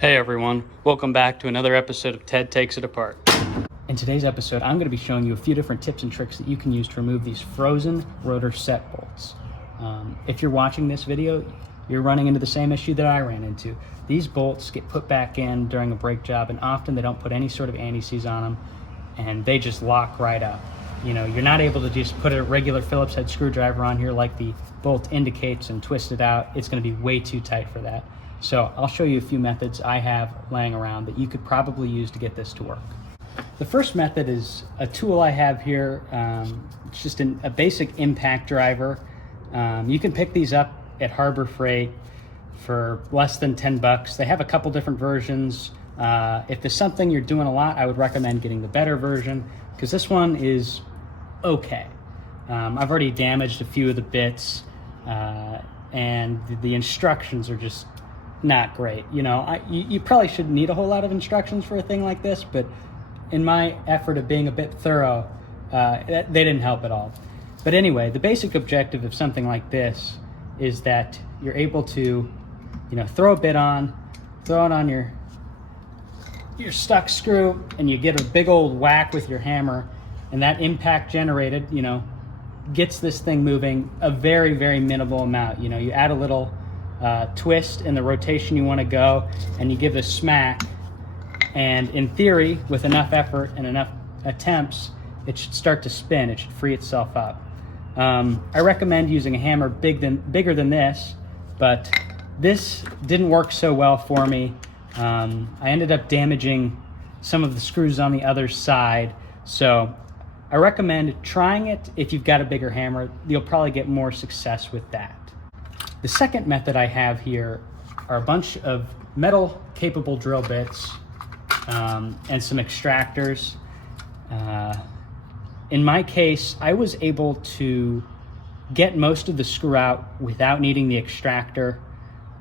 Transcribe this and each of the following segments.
Hey everyone, welcome back to another episode of Ted Takes It Apart. In today's episode, I'm going to be showing you a few different tips and tricks that you can use to remove these frozen rotor set bolts. If you're watching this video, you're running into the same issue that I ran into. These bolts get put back in during a brake job, and often they don't put any sort of anti-seize on them, and they just lock right up. You know, you're not able to just put a regular Phillips head screwdriver on here like the bolt indicates and twist it out. It's going to be way too tight for that. So I'll show you a few methods I have laying around that you could probably use to get this to work. The first method is a tool I have here. It's just a basic impact driver. You can pick these up at Harbor Freight for less than 10 bucks. They have a couple different versions. If there's something you're doing a lot, I would recommend getting the better version because this one is okay. I've already damaged a few of the bits and the instructions are just not great. You know, you probably shouldn't need a whole lot of instructions for a thing like this, but in my effort of being a bit thorough, they didn't help at all. But anyway, the basic objective of something like this is that you're able to, you know, throw a bit on, throw it on your stuck screw, and you get a big old whack with your hammer, and that impact generated, you know, gets this thing moving a very, very minimal amount. You know, you add a little twist in the rotation you want to go, and you give it a smack, and in theory, with enough effort and enough attempts, it should start to spin. It should free itself up. I recommend using a hammer bigger than this, but this didn't work so well for me. I ended up damaging some of the screws on the other side, so I recommend trying it. If you've got a bigger hammer, you'll probably get more success with that. The second method I have here are a bunch of metal capable drill bits and some extractors. In my case, I was able to get most of the screw out without needing the extractor.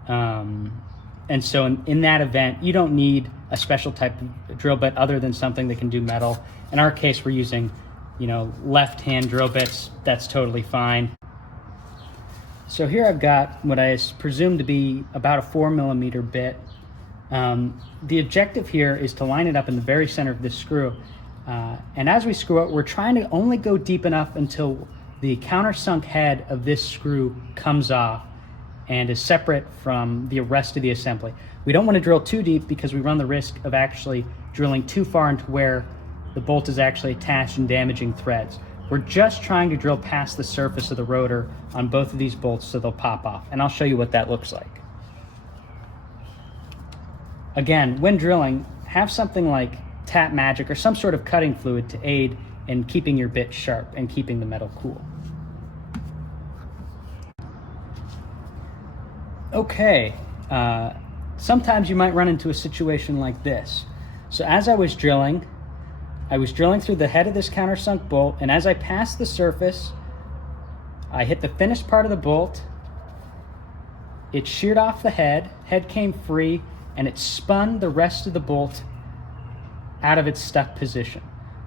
And so in that event, you don't need a special type of drill bit other than something that can do metal. In our case, we're using, you know, left-hand drill bits. That's totally fine. So here I've got what I presume to be about a 4mm bit. The objective here is to line it up in the very center of this screw. And as we screw it, we're trying to only go deep enough until the countersunk head of this screw comes off and is separate from the rest of the assembly. We don't want to drill too deep because we run the risk of actually drilling too far into where the bolt is actually attached and damaging threads. We're just trying to drill past the surface of the rotor on both of these bolts so they'll pop off, and I'll show you what that looks like. Again, when drilling, have something like Tap Magic or some sort of cutting fluid to aid in keeping your bit sharp and keeping the metal cool. Okay, sometimes you might run into a situation like this. So as I was drilling through the head of this countersunk bolt, and as I passed the surface, I hit the finished part of the bolt. It sheared off the head came free, and it spun the rest of the bolt out of its stuck position.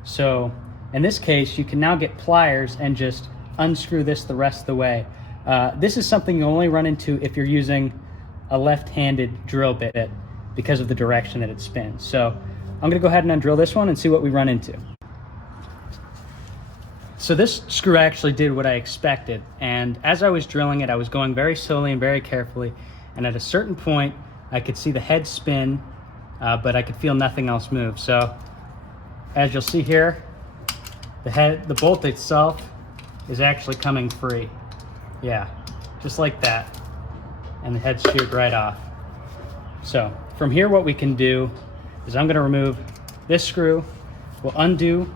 So in this case, you can now get pliers and just unscrew this the rest of the way. This is something you only run into if you're using a left-handed drill bit because of the direction that it spins. So I'm gonna go ahead and undrill this one and see what we run into. So this screw actually did what I expected, and as I was drilling it, I was going very slowly and very carefully, and at a certain point, I could see the head spin, but I could feel nothing else move. So as you'll see here, the bolt itself is actually coming free. Yeah, just like that, and the head sheared right off. So from here, what we can do is I'm going to remove this screw. We'll undo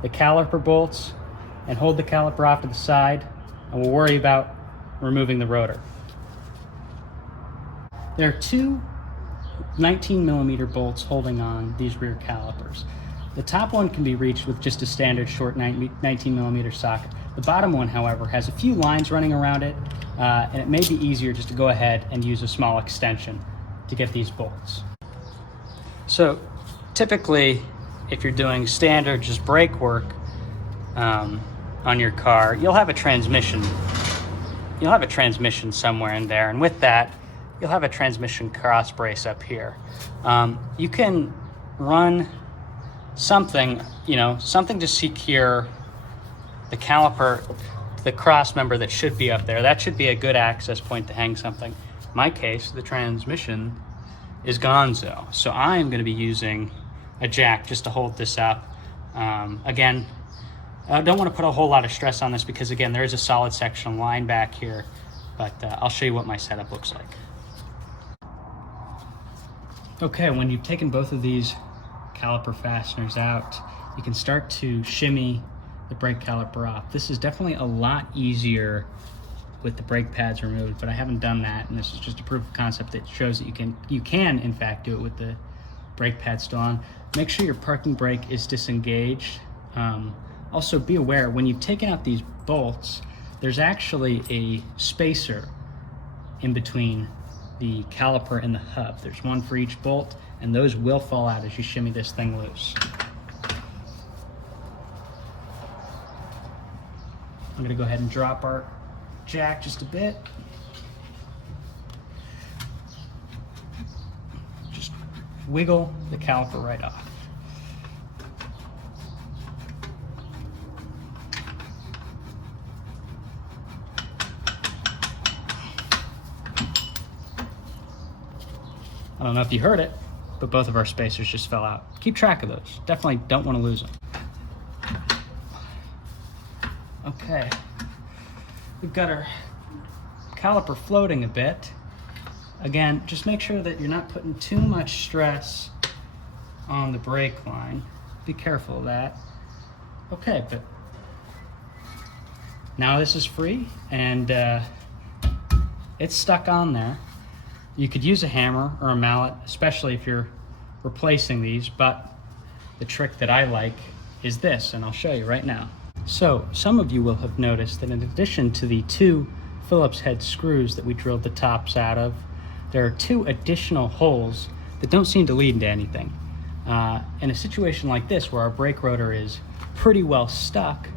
the caliper bolts and hold the caliper off to the side, and we'll worry about removing the rotor. There are two 19mm bolts holding on these rear calipers. The top one can be reached with just a standard short 19mm socket. The bottom one, however, has a few lines running around it, and it may be easier just to go ahead and use a small extension to get these bolts. So typically, if you're doing standard just brake work on your car, you'll have a transmission somewhere in there, and with that, you'll have a transmission cross brace up here. You can run something, something to secure the caliper, the cross member that should be up there. That should be a good access point to hang something. In my case, the transmission is gonzo, so I'm going to be using a jack just to hold this up. Again, I don't want to put a whole lot of stress on this because, again, there is a solid section line back here, but I'll show you what my setup looks like. Okay, when you've taken both of these caliper fasteners out, you can start to shimmy the brake caliper off. This is definitely a lot easier with the brake pads removed, but I haven't done that, and this is just a proof of concept that shows that you can in fact do it with the brake pad still on. Make sure your parking brake is disengaged. Also be aware, when you've taken out these bolts, there's actually a spacer in between the caliper and the hub. There's one for each bolt, and those will fall out as you shimmy this thing loose. I'm gonna go ahead and drop our jack just a bit. Just wiggle the caliper right off. I don't know if you heard it, but both of our spacers just fell out. Keep track of those. Definitely don't want to lose them. Okay, we've got our caliper floating a bit. Again, just make sure that you're not putting too much stress on the brake line. Be careful of that. Okay, but now this is free and it's stuck on there. You could use a hammer or a mallet, especially if you're replacing these, but the trick that I like is this, and I'll show you right now. So some of you will have noticed that in addition to the 2 Phillips head screws that we drilled the tops out of, there are 2 additional holes that don't seem to lead into anything. In a situation like this where our brake rotor is pretty well stuck,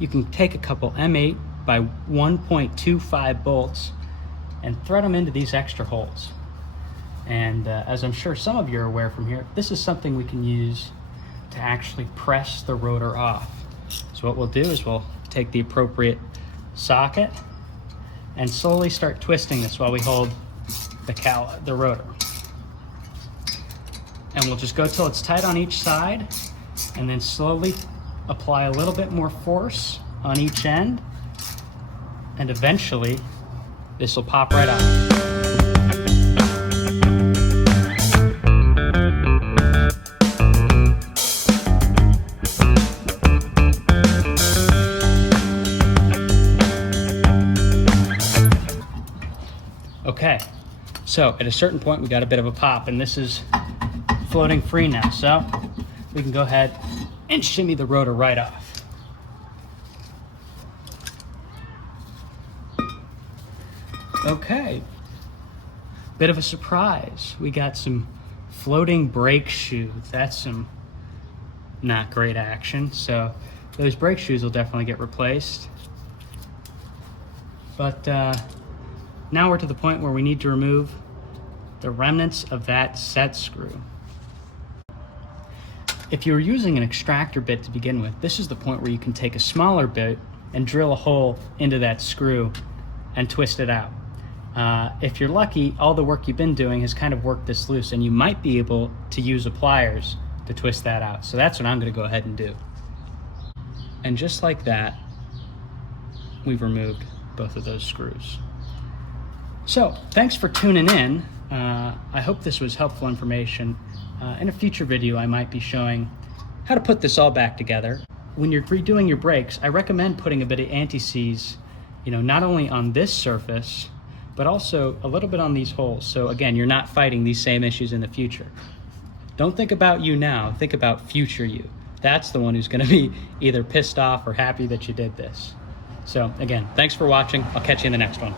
you can take a couple M8 by 1.25 bolts and thread them into these extra holes. And as I'm sure some of you are aware from here, this is something we can use to actually press the rotor off. So what we'll do is we'll take the appropriate socket and slowly start twisting this while we hold the rotor. And we'll just go till it's tight on each side and then slowly apply a little bit more force on each end, and eventually this will pop right out. Okay, so at a certain point we got a bit of a pop, and this is floating free now, so we can go ahead and shimmy the rotor right off. Okay, bit of a surprise. We got some floating brake shoes. That's some not great action, so those brake shoes will definitely get replaced. But now we're to the point where we need to remove the remnants of that set screw. If you're using an extractor bit to begin with, this is the point where you can take a smaller bit and drill a hole into that screw and twist it out. If you're lucky, all the work you've been doing has kind of worked this loose, and you might be able to use a pliers to twist that out. So that's what I'm going to go ahead and do. And just like that, we've removed both of those screws. So thanks for tuning in. I hope this was helpful information. In a future video, I might be showing how to put this all back together. When you're redoing your brakes, I recommend putting a bit of anti-seize, not only on this surface, but also a little bit on these holes. So again, you're not fighting these same issues in the future. Don't think about you now, think about future you. That's the one who's gonna be either pissed off or happy that you did this. So again, thanks for watching. I'll catch you in the next one.